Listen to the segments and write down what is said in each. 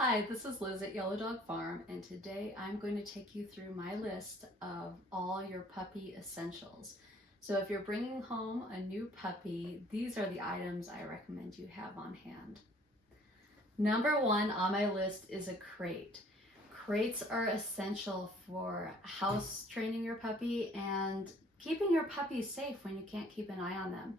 Hi, this is Liz at Yellow Dog Farm, and today I'm going to take you through my list of all your puppy essentials. So if you're bringing home a new puppy, these are the items I recommend you have on hand. Number one on my list is a crate. Crates are essential for house training your puppy and keeping your puppy safe when you can't keep an eye on them.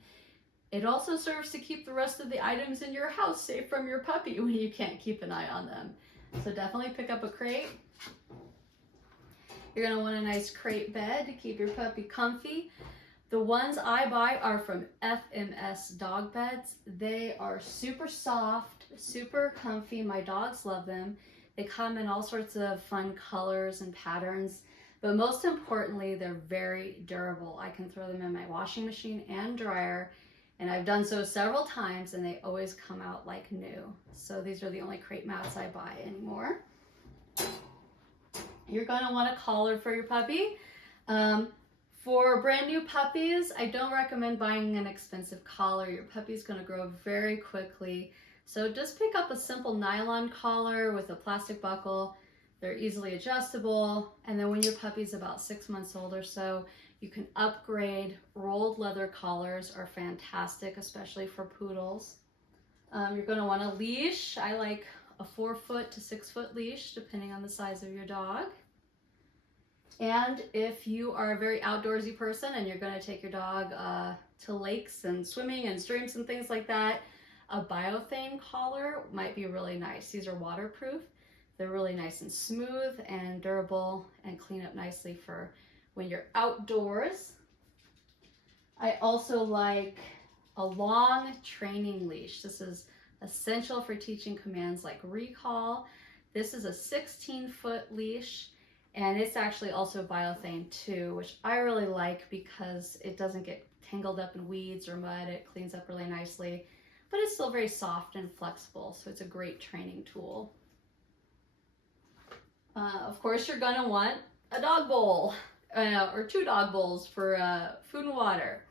It also serves to keep the rest of the items in your house safe from your puppy when you can't keep an eye on them. So definitely pick up a crate. You're going to want a nice crate bed to keep your puppy comfy. The ones I buy are from FMS dog beds. They are super soft, super comfy. My dogs love them. They come in all sorts of fun colors and patterns, but most importantly, they're very durable. I can throw them in my washing machine and dryer, and I've done so several times, and they always come out like new. So these are the only crate mats I buy anymore. You're going to want a collar for your puppy. For brand new puppies, I don't recommend buying an expensive collar. Your puppy's going to grow very quickly. So just pick up a simple nylon collar with a plastic buckle. They're easily adjustable. And then when your puppy's about 6 months old or so, you can upgrade. Rolled leather collars are fantastic, especially for poodles. You're going to want a leash. I like a 4-foot to 6-foot leash, depending on the size of your dog. And if you are a very outdoorsy person and you're going to take your dog to lakes and swimming and streams and things like that, a biothane collar might be really nice. These are waterproof. They're really nice and smooth and durable and clean up nicely for when you're outdoors. I also like a long training leash. This is essential for teaching commands like recall. This is a 16-foot leash, and it's actually also biothane too, which I really like because it doesn't get tangled up in weeds or mud. It cleans up really nicely, but it's still very soft and flexible, so it's a great training tool. Of course, you're gonna want a dog bowl. Or 2 dog bowls for food and water.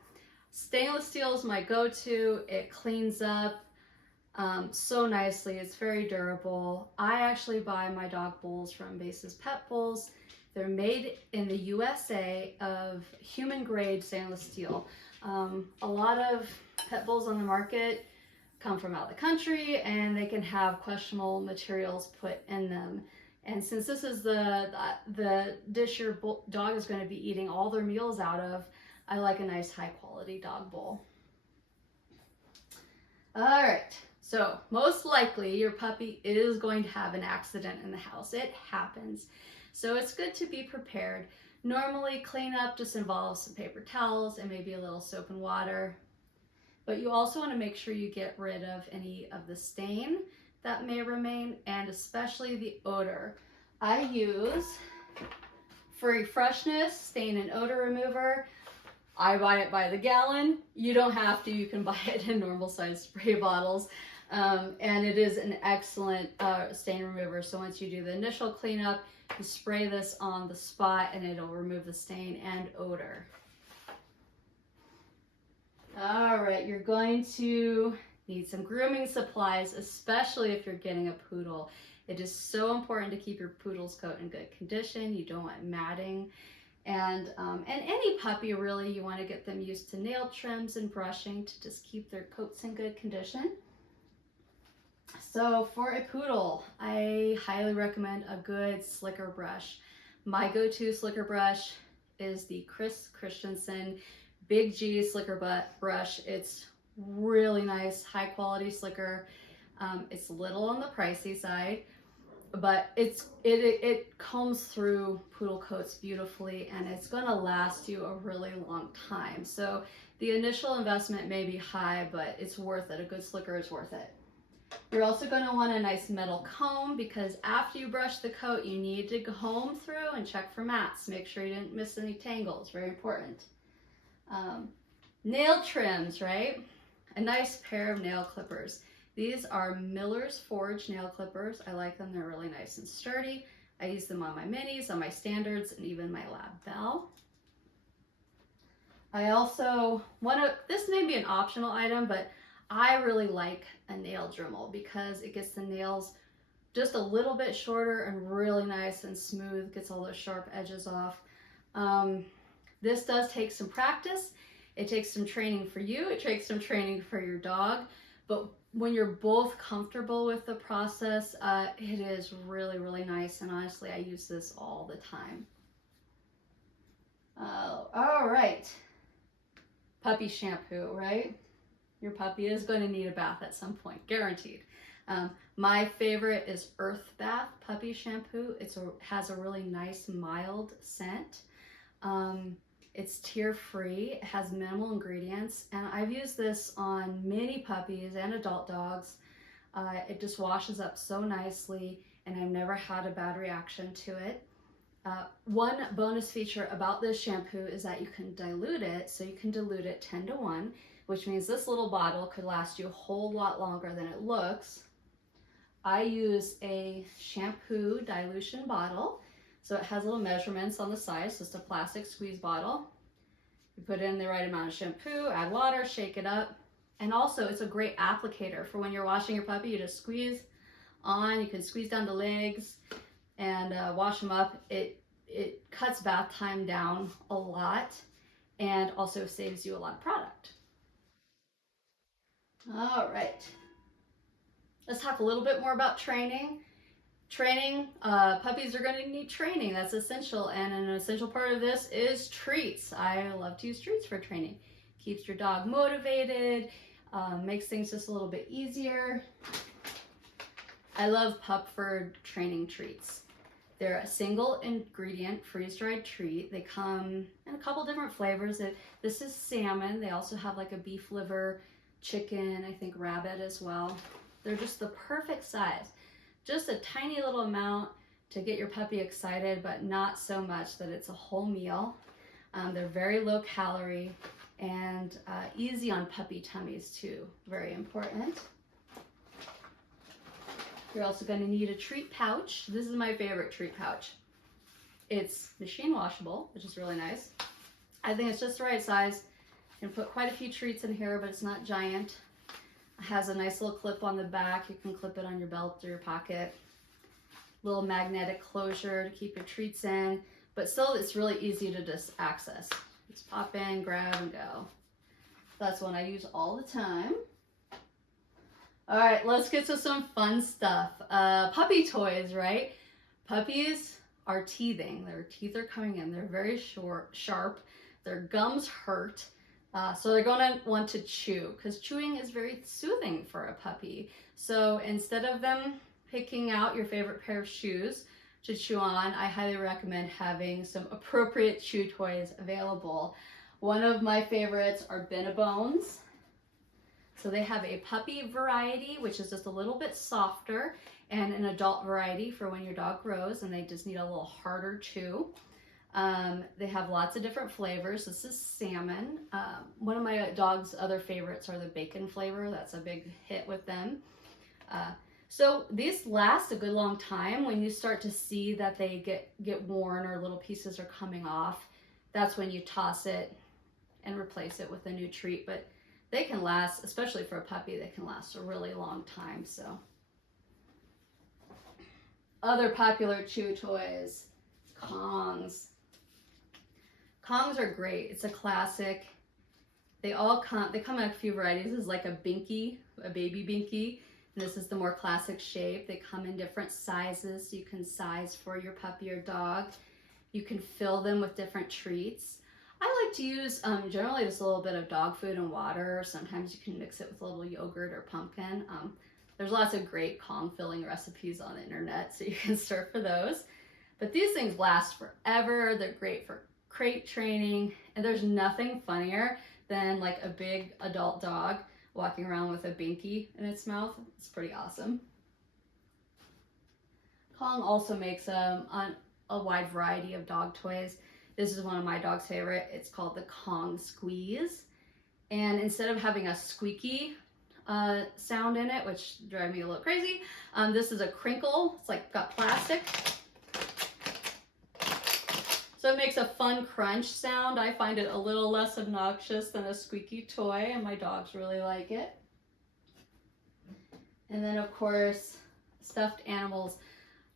Stainless steel is my go-to. It cleans up so nicely. It's very durable. I actually buy my dog bowls from Base's Pet Bowls. They're made in the USA of human-grade stainless steel. A lot of pet bowls on the market come from out of the country, and they can have questionable materials put in them. And since this is the dish your dog is going to be eating all their meals out of, I like a nice high quality dog bowl. All right, so most likely your puppy is going to have an accident in the house. It happens. So it's good to be prepared. Normally cleanup just involves some paper towels and maybe a little soap and water. But you also want to make sure you get rid of any of the stain that may remain, and especially the odor. I use, for freshness, stain and odor remover. I buy it by the gallon. You don't have to, you can buy it in normal size spray bottles. And it is an excellent stain remover. So once you do the initial cleanup, you spray this on the spot and it'll remove the stain and odor. All right, you're going to need some grooming supplies, especially if you're getting a poodle. It is so important to keep your poodle's coat in good condition. You don't want matting. And any puppy, really, you want to get them used to nail trims and brushing to just keep their coats in good condition. So for a poodle, I highly recommend a good slicker brush. My go-to slicker brush is the Chris Christensen Big G slicker brush. It's really nice, high quality slicker. It's a little on the pricey side, but it combs through poodle coats beautifully, and it's going to last you a really long time. So the initial investment may be high, but it's worth it. A good slicker is worth it. You're also going to want a nice metal comb, because after you brush the coat, you need to comb through and check for mats. Make sure you didn't miss any tangles. Very important. Nail trims, right? A nice pair of nail clippers. These are Miller's Forge nail clippers. I like them. They're really nice and sturdy. I use them on my minis, on my standards, and even my lab bell. I also want to, this may be an optional item, but I really like a nail Dremel because it gets the nails just a little bit shorter and really nice and smooth, gets all those sharp edges off. This does take some practice. It takes some training for you, it takes some training for your dog, but when you're both comfortable with the process, it is really, really nice, and honestly, I use this all the time. All right, puppy shampoo, right? Your puppy is going to need a bath at some point, guaranteed. My favorite is Earth Bath puppy shampoo. It has a really nice mild scent. It's tear-free, it has minimal ingredients, and I've used this on many puppies and adult dogs. It just washes up so nicely, and I've never had a bad reaction to it. One bonus feature about this shampoo is that you can dilute it, so you can dilute it 10-to-1, which means this little bottle could last you a whole lot longer than it looks. I use a shampoo dilution bottle. So it has little measurements on the side, just a plastic squeeze bottle. You put in the right amount of shampoo, add water, shake it up. And also it's a great applicator for when you're washing your puppy. You just squeeze on, you can squeeze down the legs and wash them up. It cuts bath time down a lot and also saves you a lot of product. All right, let's talk a little bit more about training. Puppies are going to need training. That's essential, and an essential part of this is treats. I love to use treats for training. Keeps your dog motivated, makes things just a little bit easier. I love Pupford training treats. They're a single ingredient freeze-dried treat. They come in a couple different flavors. This is salmon. They also have like a beef liver, chicken, I think rabbit as well. They're just the perfect size. Just a tiny little amount to get your puppy excited, but not so much that it's a whole meal. They're very low calorie and easy on puppy tummies too, very important. You're also going to need a treat pouch. This is my favorite treat pouch. It's machine washable, which is really nice. I think it's just the right size. You can put quite a few treats in here, but it's not giant. It has a nice little clip on the back. You can clip it on your belt or your pocket. Little magnetic closure to keep your treats in, but still it's really easy to just access. Just pop in, grab, and go. That's one I use all the time. All right, let's get to some fun stuff. Puppy toys, right? Puppies are teething. Their teeth are coming in. They're very sharp. Their gums hurt. So they're going to want to chew, because chewing is very soothing for a puppy. So instead of them picking out your favorite pair of shoes to chew on, I highly recommend having some appropriate chew toys available. One of my favorites are Binabones. So they have a puppy variety, which is just a little bit softer, and an adult variety for when your dog grows and they just need a little harder chew. They have lots of different flavors. This is salmon. One of my dog's other favorites are the bacon flavor. That's a big hit with them. So these last a good long time. When you start to see that they get worn or little pieces are coming off, that's when you toss it and replace it with a new treat. But they can last, especially for a puppy, they can last a really long time. So other popular chew toys, Kongs. Kongs are great. It's a classic. They come in a few varieties. This is like a binky, a baby binky. And this is the more classic shape. They come in different sizes. You can size for your puppy or dog. You can fill them with different treats. I like to use generally just a little bit of dog food and water. Sometimes you can mix it with a little yogurt or pumpkin. There's lots of great Kong filling recipes on the internet, so you can surf for those. But these things last forever. They're great for crate training, and there's nothing funnier than like a big adult dog walking around with a binky in its mouth. It's pretty awesome. Kong also makes a wide variety of dog toys. This is one of my dog's favorite. It's called the Kong Squeeze. And instead of having a squeaky sound in it, which drives me a little crazy, this is a crinkle. It's like got plastic. So it makes a fun crunch sound. I find it a little less obnoxious than a squeaky toy, and my dogs really like it. And then of course, stuffed animals.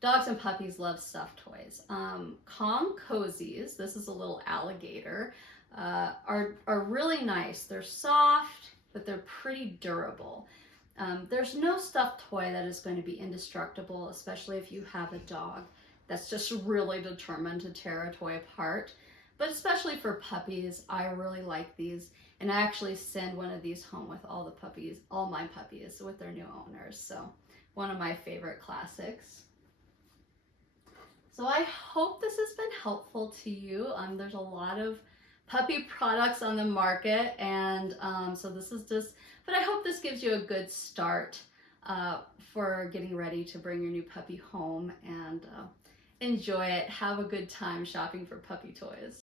Dogs and puppies love stuffed toys. Calm Cozies, this is a little alligator, are really nice. They're soft, but they're pretty durable. There's no stuffed toy that is going to be indestructible, especially if you have a dog that's just really determined to tear a toy apart. But especially for puppies, I really like these. And I actually send one of these home with all the puppies, all my puppies with their new owners. So one of my favorite classics. So I hope this has been helpful to you. There's a lot of puppy products on the market, and so this is just, but I hope this gives you a good start for getting ready to bring your new puppy home and enjoy it. Have a good time shopping for puppy toys.